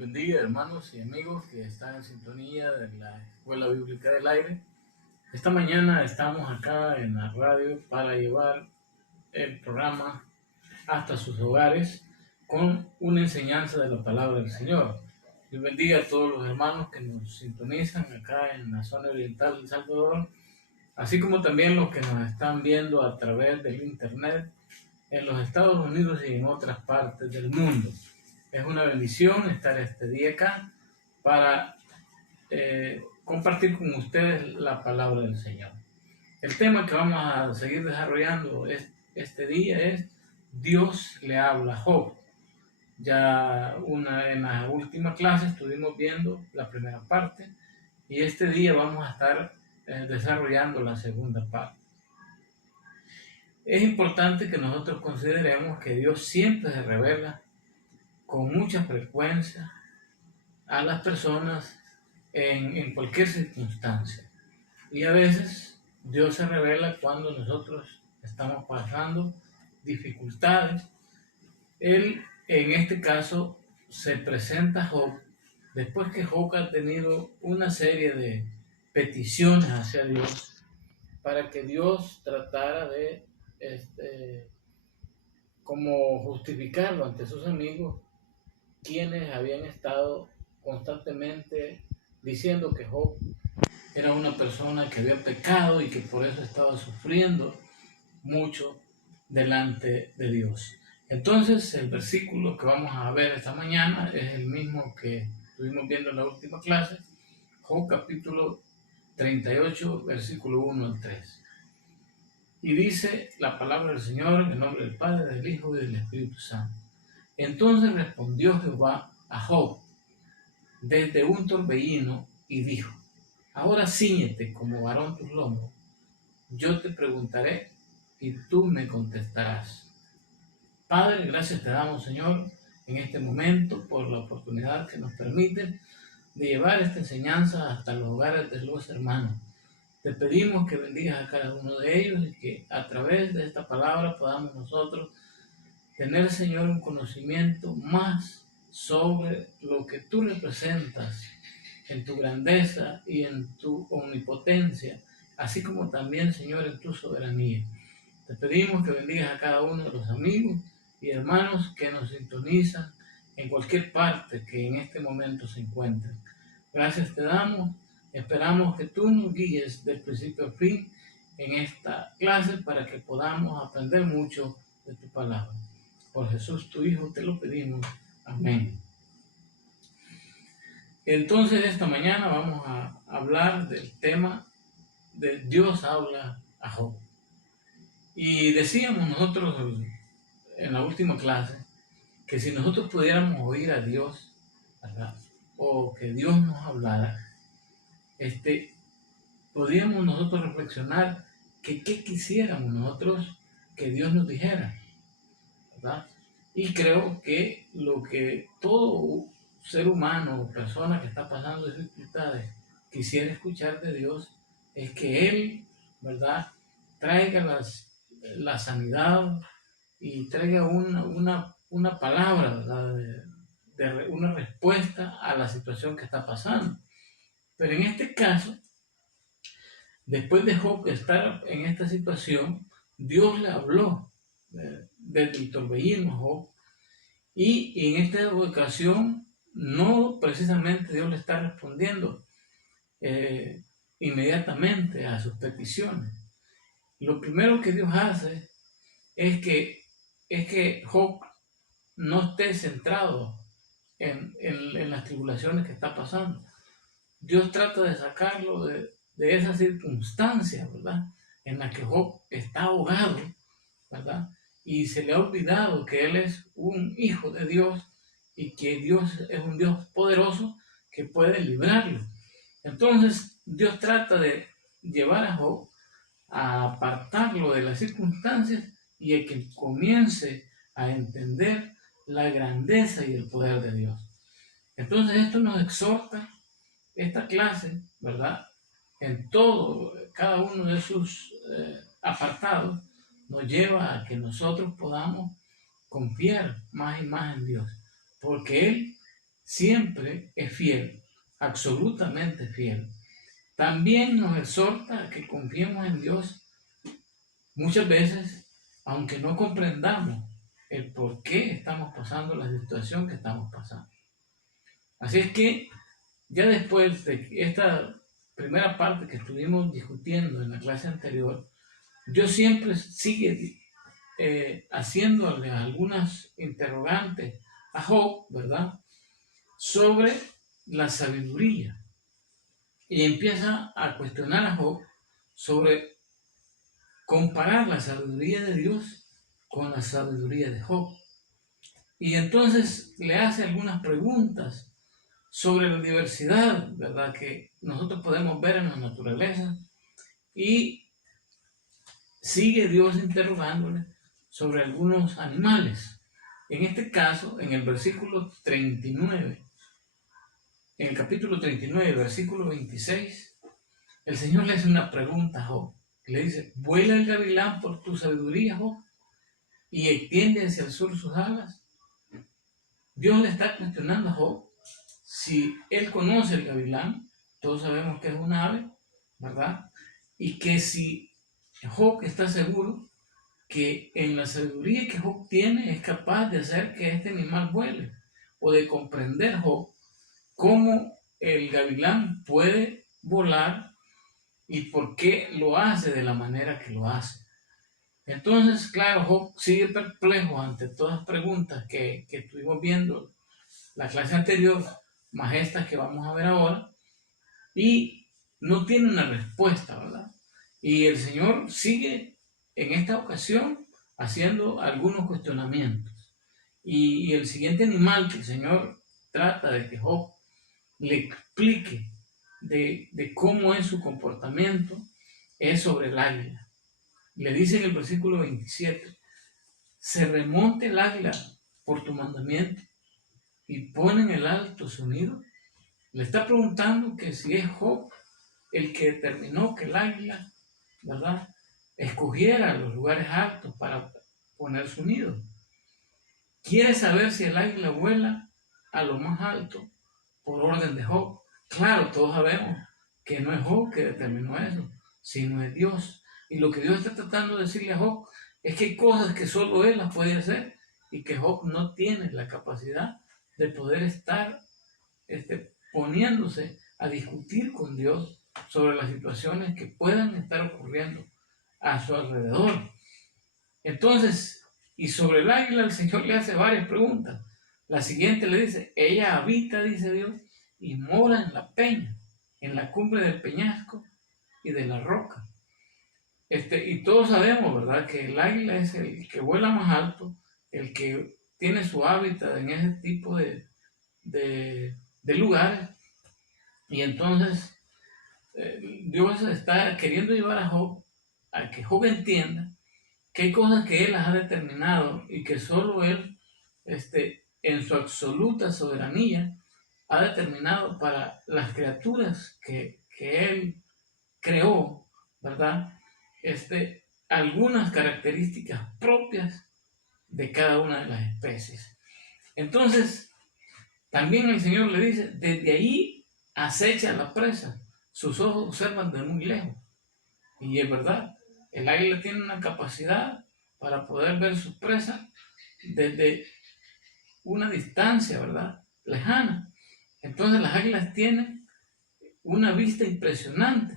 bendiga, hermanos y amigos que están en sintonía de la Escuela Bíblica del Aire. Esta mañana estamos acá en la radio para llevar el programa hasta sus hogares con una enseñanza de la palabra del Señor. Dios bendiga a todos los hermanos que nos sintonizan acá en la zona oriental de El Salvador, así como también los que nos están viendo a través del internet en los Estados Unidos y en otras partes del mundo. Es una bendición estar este día acá para compartir con ustedes la palabra del Señor. El tema que vamos a seguir desarrollando este día es Dios le habla a Job. Ya en la última clase estuvimos viendo la primera parte y este día vamos a estar desarrollando la segunda parte. Es importante que nosotros consideremos que Dios siempre se revela con mucha frecuencia a las personas en cualquier circunstancia. Y a veces Dios se revela cuando nosotros estamos pasando dificultades. Él, en este caso, se presenta a Job después que Job ha tenido una serie de peticiones hacia Dios para que Dios tratara de como justificarlo ante sus amigos, quienes habían estado constantemente diciendo que Job era una persona que había pecado y que por eso estaba sufriendo mucho delante de Dios. Entonces, el versículo que vamos a ver esta mañana es el mismo que estuvimos viendo en la última clase, Job capítulo 38, versículo 1 al 3. Y dice la palabra del Señor en el nombre del Padre, del Hijo y del Espíritu Santo. Entonces respondió Jehová a Job desde un torbellino y dijo: ahora cíñete como varón tus lomos, yo te preguntaré y tú me contestarás. Padre, gracias te damos, Señor, en este momento por la oportunidad que nos permite de llevar esta enseñanza hasta los hogares de los hermanos. Te pedimos que bendigas a cada uno de ellos y que a través de esta palabra podamos nosotros tener, Señor, un conocimiento más sobre lo que tú representas en tu grandeza y en tu omnipotencia, así como también, Señor, en tu soberanía. Te pedimos que bendigas a cada uno de los amigos y hermanos que nos sintonizan en cualquier parte que en este momento se encuentren. Gracias te damos, esperamos que tú nos guíes del principio al fin en esta clase para que podamos aprender mucho de tu palabra. Por Jesús tu Hijo te lo pedimos. Amén. Entonces esta mañana vamos a hablar del tema de Dios habla a Job. Y decíamos nosotros en la última clase que si nosotros pudiéramos oír a Dios, ¿verdad?, o que Dios nos hablara, podríamos nosotros reflexionar que qué quisiéramos nosotros que Dios nos dijera, ¿verdad? Y creo que lo que todo ser humano o persona que está pasando dificultades quisiera escuchar de Dios es que Él, ¿verdad?, traiga la sanidad y traiga una palabra, ¿verdad?, de una respuesta a la situación que está pasando. Pero en este caso, después de Job estar en esta situación, Dios le habló desde el torbellino a Job, y en esta ocasión no precisamente Dios le está respondiendo inmediatamente a sus peticiones. Lo primero que Dios hace es que Job no esté centrado en las tribulaciones que está pasando. Dios trata de sacarlo de esa circunstancia, ¿verdad?, en la que Job está ahogado, ¿verdad?, y se le ha olvidado que él es un hijo de Dios y que Dios es un Dios poderoso que puede librarlo. Entonces Dios trata de llevar a Job a apartarlo de las circunstancias y a que comience a entender la grandeza y el poder de Dios. Entonces esto nos exhorta, esta clase, ¿verdad?, en todo, cada uno de sus apartados, nos lleva a que nosotros podamos confiar más y más en Dios, porque Él siempre es fiel, absolutamente fiel. También nos exhorta a que confiemos en Dios muchas veces, aunque no comprendamos el por qué estamos pasando la situación que estamos pasando. Así es que ya después de esta primera parte que estuvimos discutiendo en la clase anterior, yo siempre sigue haciéndole algunas interrogantes a Job, ¿verdad? Sobre la sabiduría. Y empieza a cuestionar a Job sobre comparar la sabiduría de Dios con la sabiduría de Job. Y entonces le hace algunas preguntas sobre la diversidad, ¿verdad?, que nosotros podemos ver en la naturaleza. Y sigue Dios interrogándole sobre algunos animales. En este caso, en el versículo 39, en el capítulo 39, versículo 26, el Señor le hace una pregunta a Job. Le dice: ¿vuela el gavilán por tu sabiduría, Job, y extiende hacia el sur sus alas? Dios le está cuestionando a Job si él conoce el gavilán. Todos sabemos que es un ave, ¿verdad? Y que si Job está seguro que en la sabiduría que Job tiene es capaz de hacer que este animal vuele, o de comprender Job cómo el gavilán puede volar y por qué lo hace de la manera que lo hace. Entonces, claro, Job sigue perplejo ante todas las preguntas que estuvimos viendo la clase anterior, más estas que vamos a ver ahora, y no tiene una respuesta, ¿verdad? Y el Señor sigue en esta ocasión haciendo algunos cuestionamientos. Y el siguiente animal que el Señor trata de que Job le explique de cómo es su comportamiento es sobre el águila. Le dice en el versículo 27: se remonte el águila por tu mandamiento y pone en el alto su nido. Le está preguntando que si es Job el que determinó que el águila, ¿verdad?, escogiera los lugares altos para poner su nido. Quiere saber si el águila vuela a lo más alto por orden de Job. Claro, todos sabemos que no es Job que determinó eso, sino es Dios. Y lo que Dios está tratando de decirle a Job es que hay cosas que solo él las puede hacer y que Job no tiene la capacidad de poder estar poniéndose a discutir con Dios sobre las situaciones que puedan estar ocurriendo a su alrededor. Entonces, y sobre el águila el Señor le hace varias preguntas. La siguiente le dice: ella habita, dice Dios, y mora en la peña, en la cumbre del peñasco y de la roca. Y todos sabemos, ¿verdad?, que el águila es el que vuela más alto, el que tiene su hábitat en ese tipo de lugares. Y entonces Dios está queriendo llevar a Job a que Job entienda que hay cosas que él las ha determinado y que solo él, en su absoluta soberanía, ha determinado para las criaturas que él creó, ¿verdad? Algunas características propias de cada una de las especies. Entonces, también el Señor le dice: desde ahí acecha la presa, sus ojos observan de muy lejos. Y es verdad, el águila tiene una capacidad para poder ver su presa desde una distancia, ¿verdad?, lejana. Entonces las águilas tienen una vista impresionante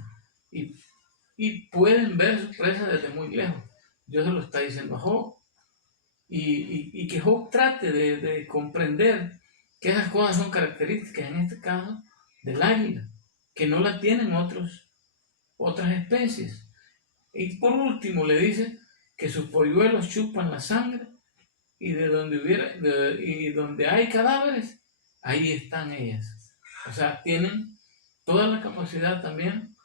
y pueden ver su presa desde muy lejos. Dios se lo está diciendo a Job. Y que Job trate de comprender que esas cosas son características, en este caso, del águila, que no la tienen otras especies. Y por último le dice que sus polluelos chupan la sangre y y donde hay cadáveres, ahí están ellas. O sea, tienen toda la capacidad también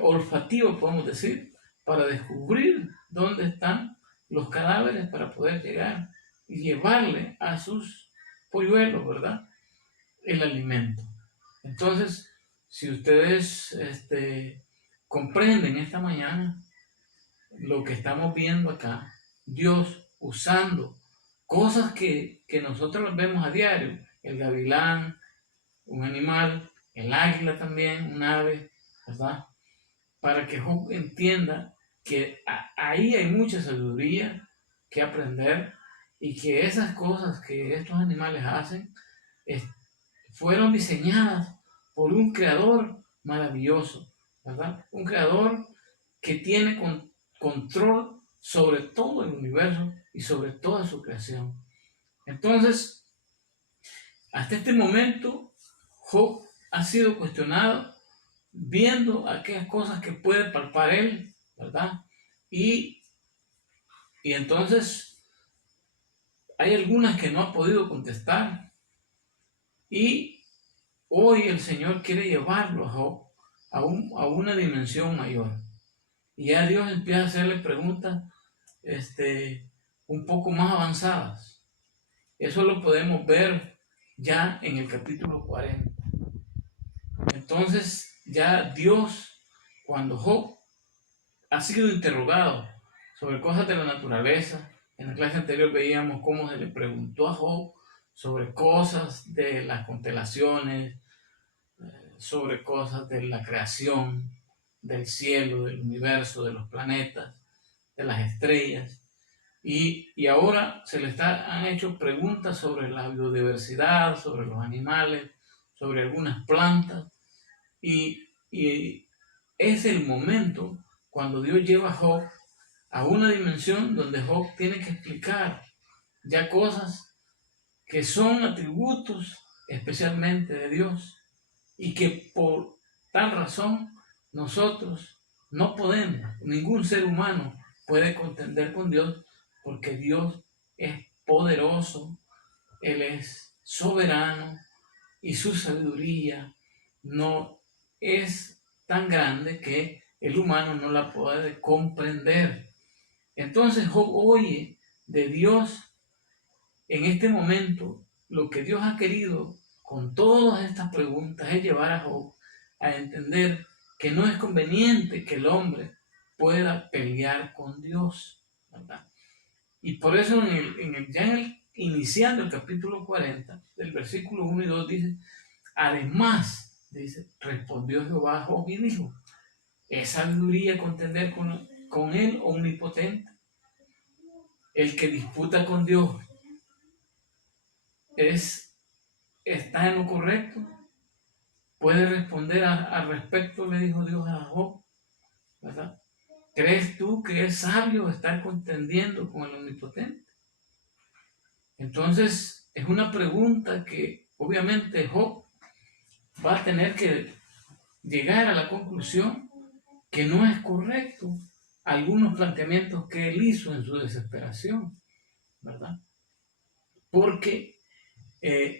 olfativa, podemos decir, para descubrir dónde están los cadáveres para poder llegar y llevarle a sus polluelos, ¿verdad?, el alimento. Entonces, si ustedes comprenden esta mañana lo que estamos viendo acá, Dios usando cosas que nosotros las vemos a diario el gavilán, un animal, el águila también, un ave, ¿verdad? Para que Job entienda que ahí hay mucha sabiduría que aprender y que esas cosas que estos animales hacen fueron diseñadas por un creador maravilloso, ¿verdad? Un creador que tiene control sobre todo el universo y sobre toda su creación. Entonces, hasta este momento, Job ha sido cuestionado viendo aquellas cosas que puede palpar él, ¿verdad? Y entonces hay algunas que no ha podido contestar y hoy el Señor quiere llevarlo a Job a una dimensión mayor. Y ya Dios empieza a hacerle preguntas un poco más avanzadas. Eso lo podemos ver ya en el capítulo 40. Entonces ya Dios, cuando Job ha sido interrogado sobre cosas de la naturaleza, en la clase anterior veíamos cómo se le preguntó a Job sobre cosas de las constelaciones, sobre cosas de la creación, del cielo, del universo, de los planetas, de las estrellas. Y ahora se le han hecho preguntas sobre la biodiversidad, sobre los animales, sobre algunas plantas. Y es el momento cuando Dios lleva a Job a una dimensión donde Job tiene que explicar ya cosas que son atributos especialmente de Dios y que por tal razón nosotros no podemos, ningún ser humano puede contender con Dios porque Dios es poderoso, Él es soberano y su sabiduría no es tan grande que el humano no la puede comprender. Entonces Job oye de Dios en este momento. Lo que Dios ha querido con todas estas preguntas es llevar a Job a entender que no es conveniente que el hombre pueda pelear con Dios, ¿verdad? Y por eso iniciando el capítulo 40, del versículo 1 y 2 dice, además, dice, respondió Jehová a Job y dijo, ¿es sabiduría contender con él omnipotente? El que disputa con Dios está en lo correcto. Puede responder al respecto, le dijo Dios a Job, ¿verdad? ¿Crees tú que es sabio estar contendiendo con el omnipotente? Entonces, es una pregunta que obviamente Job va a tener que llegar a la conclusión que no es correcto algunos planteamientos que él hizo en su desesperación, ¿verdad? Porque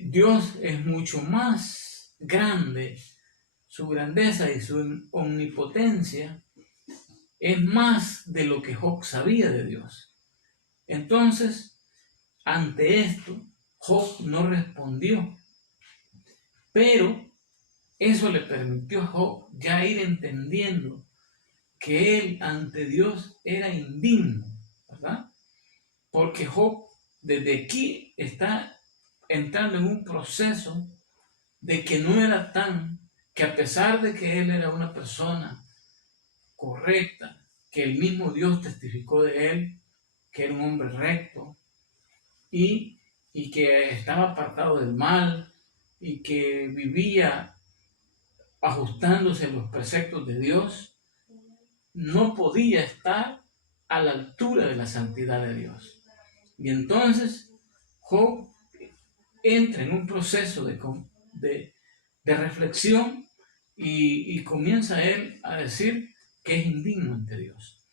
Dios es mucho más grande, su grandeza y su omnipotencia es más de lo que Job sabía de Dios. Entonces, ante esto, Job no respondió, pero eso le permitió a Job ya ir entendiendo que él ante Dios era indigno, ¿verdad? Porque Job desde aquí está entrando en un proceso de que no era que a pesar de que él era una persona correcta, que el mismo Dios testificó de él, que era un hombre recto y que estaba apartado del mal y que vivía ajustándose a los preceptos de Dios, no podía estar a la altura de la santidad de Dios. Y entonces Job entra en un proceso de reflexión y comienza él a decir que es indigno ante Dios.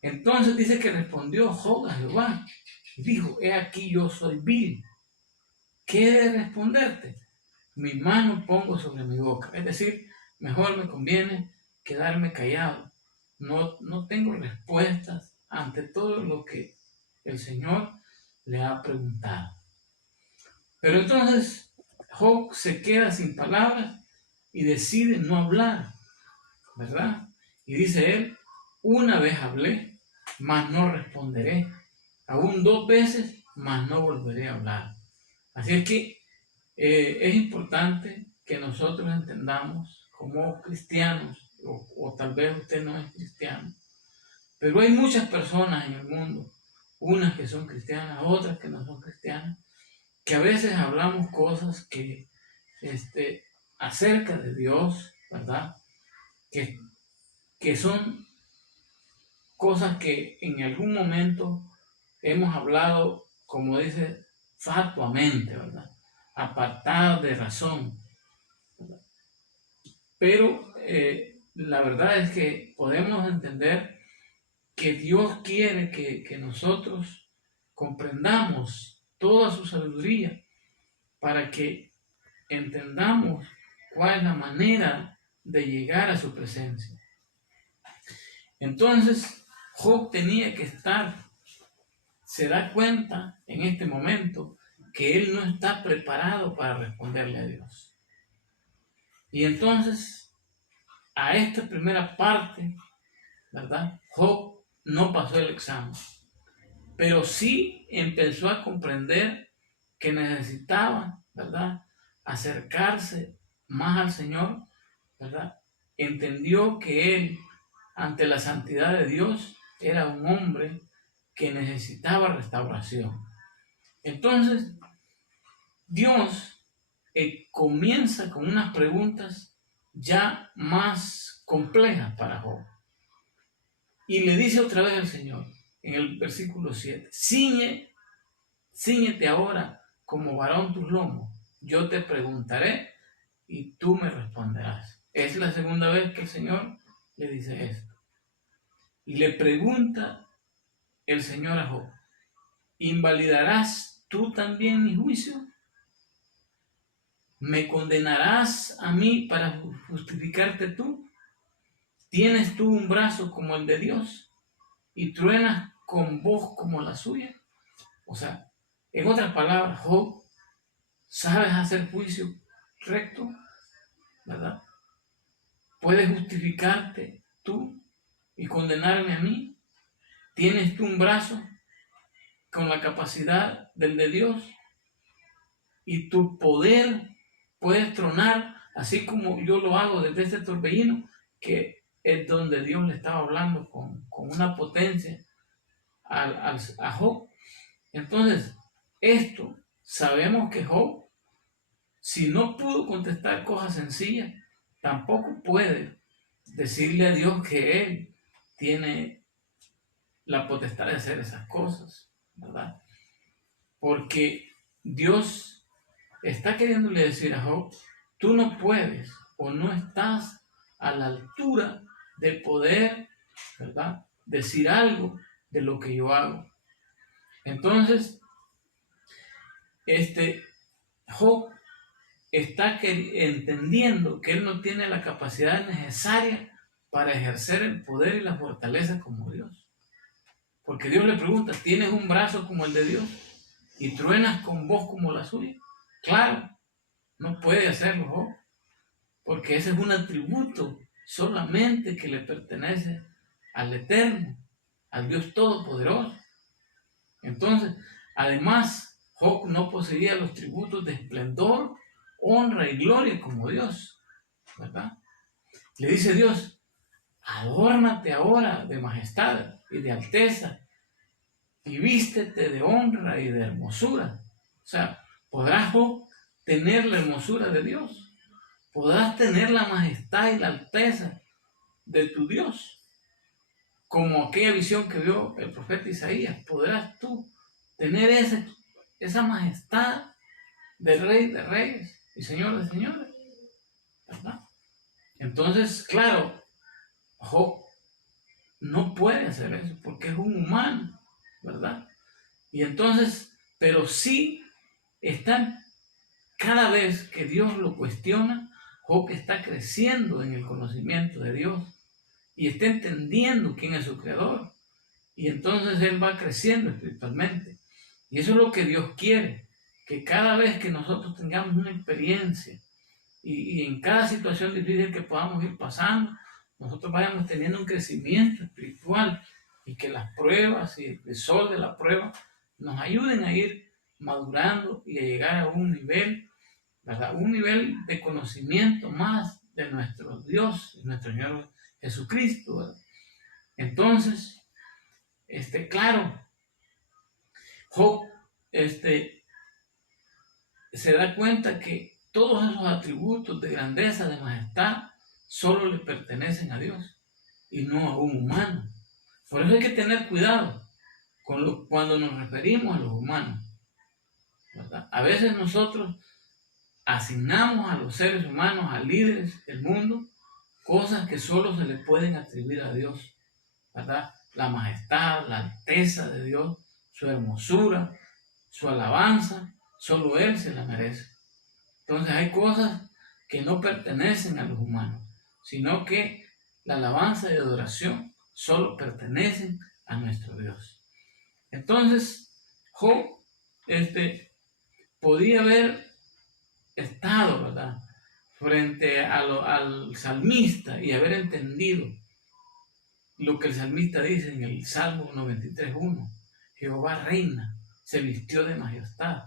Entonces dice que respondió Job a Jehová y dijo, he aquí yo soy vil. ¿Qué he de responderte? Mi mano pongo sobre mi boca. Es decir, mejor me conviene quedarme callado. No tengo respuestas ante todo lo que el Señor le ha preguntado. Pero entonces Job se queda sin palabras y decide no hablar, ¿verdad? Y dice él, una vez hablé, mas no responderé. Aún 2 veces, mas no volveré a hablar. Así es que Es importante que nosotros entendamos como cristianos, o tal vez usted no es cristiano, pero hay muchas personas en el mundo, unas que son cristianas, otras que no son cristianas, que a veces hablamos cosas que acerca de Dios, ¿verdad? Que son cosas que en algún momento hemos hablado, como dice, fatuamente, ¿verdad? Apartadas de razón. Pero la verdad es que podemos entender que Dios quiere que nosotros comprendamos toda su sabiduría para que entendamos cuál es la manera de llegar a su presencia. Entonces, Job tenía que se da cuenta en este momento que él no está preparado para responderle a Dios. Y entonces, a esta primera parte, ¿verdad? Job no pasó el examen, pero sí empezó a comprender que necesitaba, ¿verdad?, acercarse más al Señor, ¿verdad? Entendió que él, ante la santidad de Dios, era un hombre que necesitaba restauración. Entonces, Dios comienza con unas preguntas ya más complejas para Job. Y le dice otra vez al Señor, en el versículo 7, cíñete ahora como varón tus lomos, yo te preguntaré y tú me responderás. Es la segunda vez que el Señor le dice esto. Y le pregunta el Señor a Job, ¿invalidarás tú también mi juicio? ¿Me condenarás a mí para justificarte tú? ¿Tienes tú un brazo como el de Dios y truenas con voz como la suya? O sea, en otras palabras, Job, ¿sabes hacer juicio recto? ¿Verdad? ¿Puedes justificarte tú y condenarme a mí? ¿Tienes tú un brazo con la capacidad del de Dios? Y tu poder puedes tronar, así como yo lo hago desde este torbellino, que es donde Dios le estaba hablando con una potencia a Job. Entonces, esto, sabemos que Job, si no pudo contestar cosas sencillas, tampoco puede decirle a Dios que Él tiene la potestad de hacer esas cosas, ¿verdad? Porque Dios está queriéndole decir a Job, tú no puedes o no estás a la altura de poder, ¿verdad?, decir algo de lo que yo hago. Entonces, Job está entendiendo que él no tiene la capacidad necesaria para ejercer el poder y la fortaleza como Dios. Porque Dios le pregunta, ¿tienes un brazo como el de Dios y truenas con voz como la suya? Claro, no puede hacerlo Job, porque ese es un atributo solamente que le pertenece al Eterno, al Dios Todopoderoso. Entonces, además, Job no poseía los tributos de esplendor, honra y gloria como Dios, ¿verdad? Le dice Dios, adórnate ahora de majestad y de alteza y vístete de honra y de hermosura. O sea, ¿podrás Job tener la hermosura de Dios? ¿Podrás tener la majestad y la alteza de tu Dios? Como aquella visión que vio el profeta Isaías, ¿podrás tú tener esa majestad de Rey de Reyes y Señor de Señores? ¿Verdad? Entonces, claro, Job no puede hacer eso porque es un humano, ¿verdad? Y entonces, pero sí está, cada vez que Dios lo cuestiona, Job está creciendo en el conocimiento de Dios y está entendiendo quién es su creador. Y entonces él va creciendo espiritualmente. Y eso es lo que Dios quiere, que cada vez que nosotros tengamos una experiencia y en cada situación difícil que podamos ir pasando, nosotros vayamos teniendo un crecimiento espiritual y que las pruebas y el sol de la prueba nos ayuden a ir madurando y a llegar a un nivel ¿verdad? Un nivel de conocimiento más de nuestro Dios, nuestro Señor Jesucristo, ¿verdad? Entonces, claro, Job, se da cuenta que todos esos atributos de grandeza, de majestad, solo le pertenecen a Dios y no a un humano. Por eso hay que tener cuidado cuando nos referimos a los humanos, ¿verdad? A veces nosotros asignamos a los seres humanos, a líderes del mundo, cosas que solo se le pueden atribuir a Dios, ¿verdad? La majestad, la alteza de Dios, su hermosura, su alabanza, solo Él se la merece. Entonces hay cosas que no pertenecen a los humanos, sino que la alabanza y adoración solo pertenecen a nuestro Dios. Entonces, Job podía haber estado, ¿verdad?, frente al salmista y haber entendido lo que el salmista dice en el Salmo 93:1. Jehová reina, se vistió de majestad.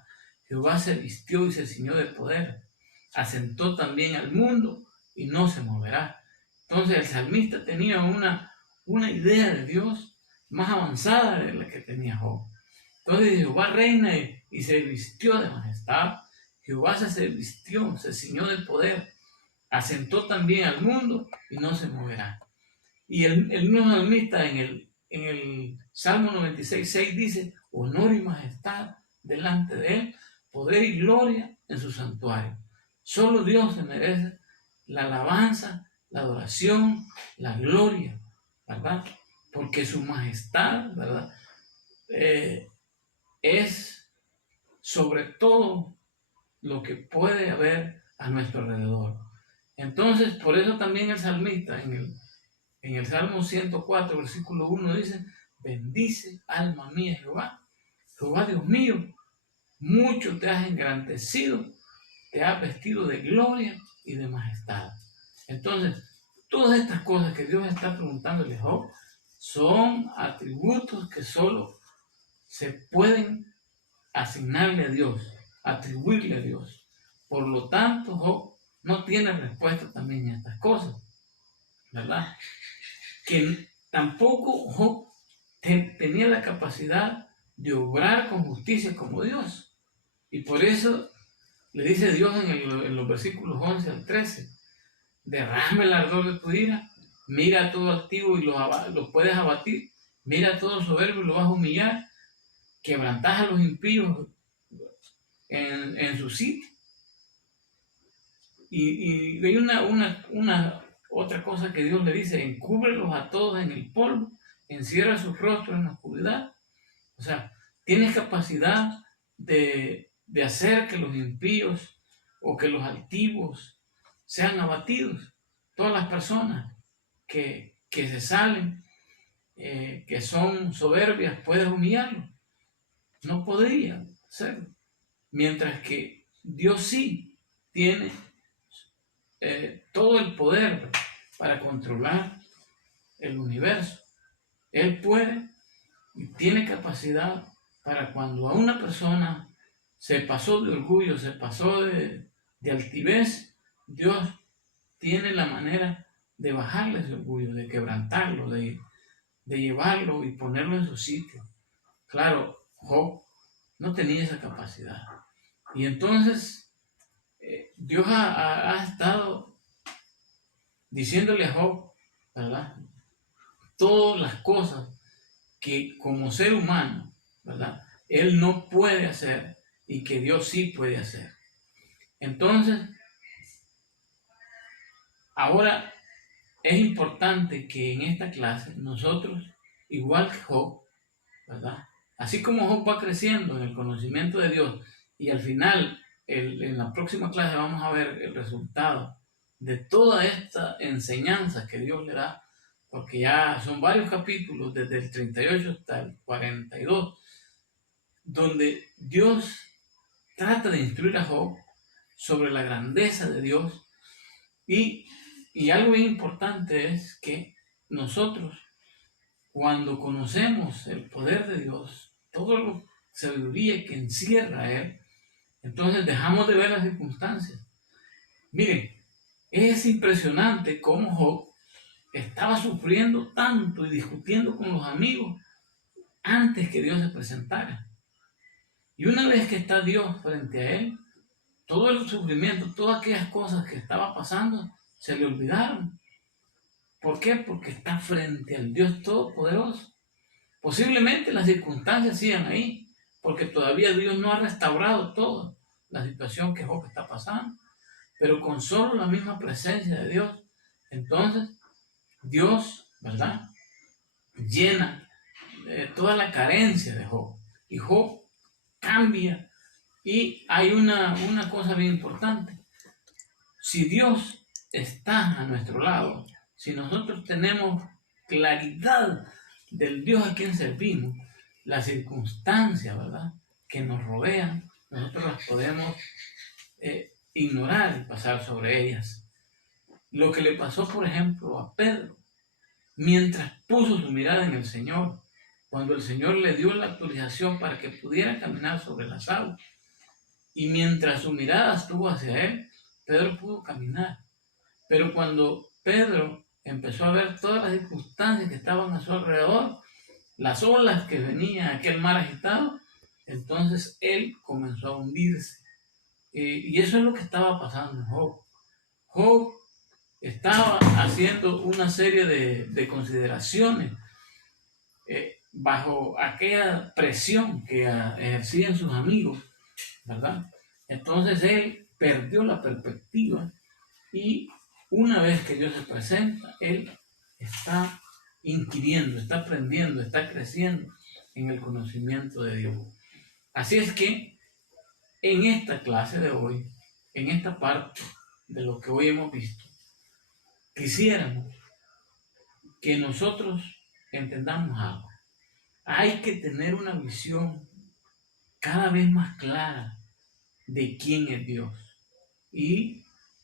Jehová se vistió y se ciñó de poder. Asentó también al mundo y no se moverá. Entonces el salmista tenía una idea de Dios más avanzada de la que tenía Job. Entonces Jehová reina y se vistió de majestad. Jehová se vistió, se ciñó de poder. Asentó también al mundo y no se moverá. Y el mismo salmista en el Salmo 96:6 dice: honor y majestad delante de él, poder y gloria en su santuario. Solo Dios se merece la alabanza, la adoración, la gloria, ¿verdad? Porque su majestad, ¿verdad?, es sobre todo lo que puede haber a nuestro alrededor. Entonces, por eso también el salmista en el Salmo 104, versículo 1 dice: bendice, alma mía, Jehová. Jehová Dios mío, mucho te has engrandecido, te has vestido de gloria y de majestad. Entonces, todas estas cosas que Dios está preguntándole a Job son atributos que solo se pueden asignarle a Dios, atribuirle a Dios. Por lo tanto, Job no tiene respuesta también a estas cosas, ¿verdad? Que tampoco Job tenía la capacidad de obrar con justicia como Dios. Y por eso le dice Dios en los versículos 11 al 13: derrame el ardor de tu ira, mira a todo altivo y lo puedes abatir, mira a todo soberbio y lo vas a humillar, quebrantás a los impíos en su sitio. Y hay una otra cosa que Dios le dice: encúbrelos a todos en el polvo, encierra sus rostros en la oscuridad. O sea, tienes capacidad de hacer que los impíos o que los altivos sean abatidos. Todas las personas que se salen, que son soberbias, puedes humillarlos. No podrían hacerlo. Mientras que Dios sí tiene todo el poder para controlar el universo. Él puede y tiene capacidad para, cuando a una persona se pasó de orgullo, se pasó de altivez, Dios tiene la manera de bajarle ese orgullo, de quebrantarlo, de llevarlo y ponerlo en su sitio. Claro, Job no tenía esa capacidad. Y entonces Dios ha estado diciéndole a Job, ¿verdad?, todas las cosas que como ser humano, ¿verdad?, él no puede hacer y que Dios sí puede hacer. Entonces, ahora es importante que en esta clase nosotros, igual que Job, ¿verdad?, así como Job va creciendo en el conocimiento de Dios y al final, en la próxima clase vamos a ver el resultado de toda esta enseñanza que Dios le da, porque ya son varios capítulos, desde el 38 hasta el 42, donde Dios trata de instruir a Job sobre la grandeza de Dios. Y algo bien importante es que nosotros, cuando conocemos el poder de Dios, toda la sabiduría que encierra Él, Entonces dejamos de ver las circunstancias. Miren, es impresionante cómo Job estaba sufriendo tanto y discutiendo con los amigos antes que Dios se presentara. Y una vez que está Dios frente a él, todo el sufrimiento, todas aquellas cosas que estaba pasando, se le olvidaron. ¿Por qué? Porque está frente al Dios Todopoderoso. Posiblemente las circunstancias sigan ahí, porque todavía Dios no ha restaurado toda la situación que Job está pasando. Pero con solo la misma presencia de Dios, entonces Dios, ¿verdad?, llena toda la carencia de Job. Y Job cambia. Y hay una cosa bien importante. Si Dios está a nuestro lado, si nosotros tenemos claridad del Dios a quien servimos, las circunstancias, ¿verdad?, que nos rodean, nosotros las podemos ignorar y pasar sobre ellas. Lo que le pasó, por ejemplo, a Pedro, mientras puso su mirada en el Señor, cuando el Señor le dio la autorización para que pudiera caminar sobre las aguas, y mientras su mirada estuvo hacia él, Pedro pudo caminar. Pero cuando Pedro empezó a ver todas las circunstancias que estaban a su alrededor, las olas que venían, aquel mar agitado, entonces él comenzó a hundirse. Y eso es lo que estaba pasando en Job. Job estaba haciendo una serie de consideraciones bajo aquella presión que ejercían sus amigos, ¿verdad? Entonces él perdió la perspectiva y una vez que Dios se presenta, él está inquiriendo, está aprendiendo, está creciendo en el conocimiento de Dios. Así es que en esta clase de hoy, en esta parte de lo que hoy hemos visto, quisiéramos que nosotros entendamos algo. Hay que tener una visión cada vez más clara de quién es Dios y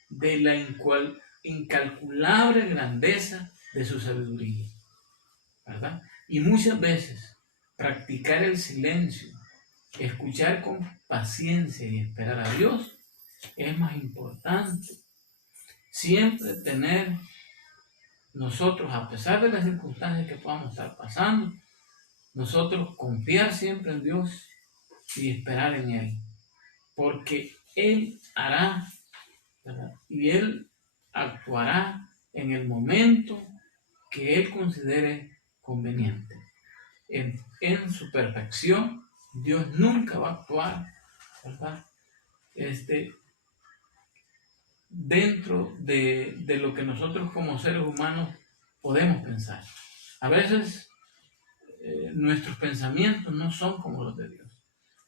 de la incalculable grandeza de su sabiduría, ¿verdad? Y muchas veces practicar el silencio, escuchar con paciencia y esperar a Dios es más importante. Siempre tener nosotros, a pesar de las circunstancias que podamos estar pasando, nosotros confiar siempre en Dios y esperar en Él, porque Él hará, ¿verdad?, y Él actuará en el momento que Él considere conveniente. En su perfección, Dios nunca va a actuar, ¿verdad?, dentro de lo que nosotros como seres humanos podemos pensar. A veces nuestros pensamientos no son como los de Dios.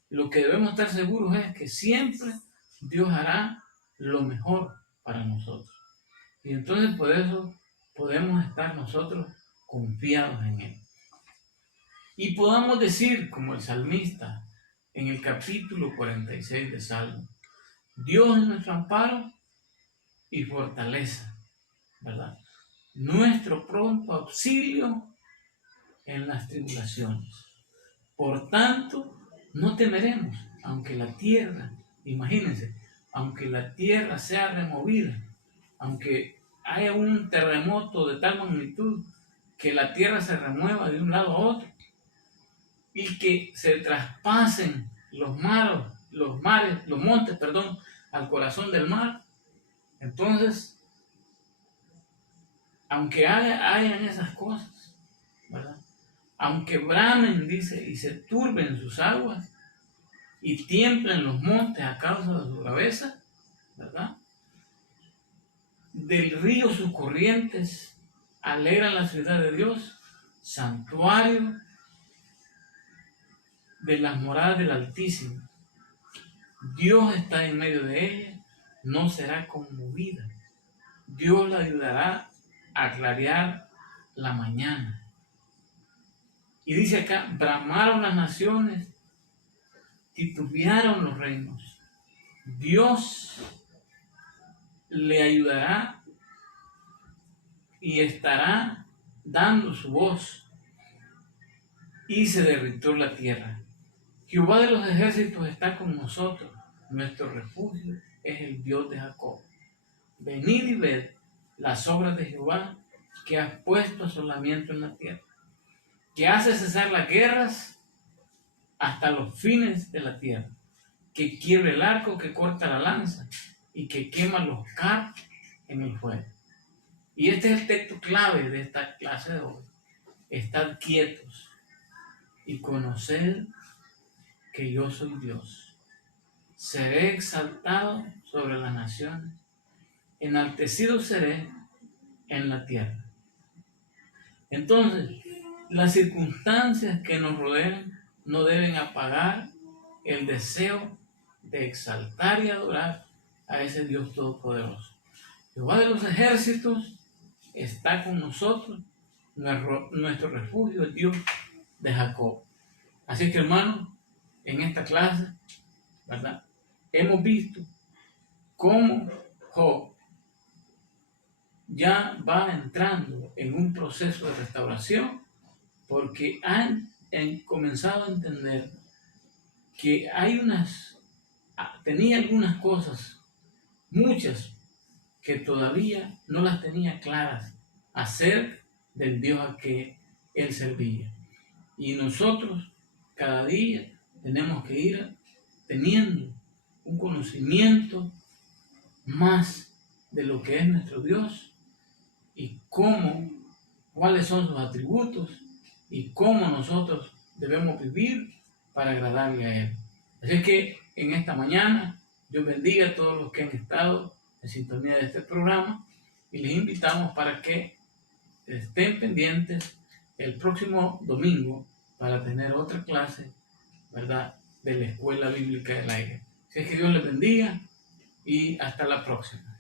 Lo que debemos estar seguros es que siempre Dios hará lo mejor para nosotros. Y entonces por eso podemos estar nosotros confiados en Él. Y podamos decir, como el salmista en el capítulo 46 de Salmo, Dios es nuestro amparo y fortaleza, ¿verdad? Nuestro pronto auxilio en las tribulaciones. Por tanto, no temeremos, aunque la tierra, imagínense, aunque la tierra sea removida, aunque haya un terremoto de tal magnitud que la tierra se remueva de un lado a otro y que se traspasen los montes, al corazón del mar. Entonces, aunque hayan esas cosas, ¿verdad?, aunque bramen, dice, y se turben sus aguas y tiemblen los montes a causa de su braveza, ¿verdad?, del río sus corrientes alegran la ciudad de Dios, santuario de las moradas del Altísimo. Dios está en medio de ella, no será conmovida. Dios la ayudará a clarear la mañana. Y dice acá, bramaron las naciones, titubearon los reinos. Dios le ayudará y estará dando su voz. Y se derritió la tierra. Jehová de los ejércitos está con nosotros. nuestro refugio es el Dios de Jacob. Venid y ved las obras de Jehová, que ha puesto asolamiento en la tierra, que hace cesar las guerras hasta los fines de la tierra, que quiebra el arco, que corta la lanza y que quema los carros en el fuego. Y este es el texto clave de esta clase de hoy. Estad quietos y conoced que yo soy Dios. Seré exaltado sobre las naciones, enaltecido seré en la tierra. Entonces, las circunstancias que nos rodean no deben apagar el deseo de exaltar y adorar a ese Dios todopoderoso. Jehová de los ejércitos está con nosotros, nuestro refugio es Dios de Jacob. Así que, hermanos, en esta clase, ¿verdad?, hemos visto cómo Job ya va entrando en un proceso de restauración porque han comenzado a entender que tenía algunas cosas, muchas, que todavía no las tenía claras acerca del Dios a que él servía. Y nosotros cada día tenemos que ir teniendo un conocimiento más de lo que es nuestro Dios y cuáles son sus atributos y cómo nosotros debemos vivir para agradarle a Él. Así que en esta mañana, Dios bendiga a todos los que han estado en sintonía de este programa y les invitamos para que estén pendientes el próximo domingo para tener otra clase, ¿verdad?, de la Escuela Bíblica del Aire. Así que Dios les bendiga y hasta la próxima.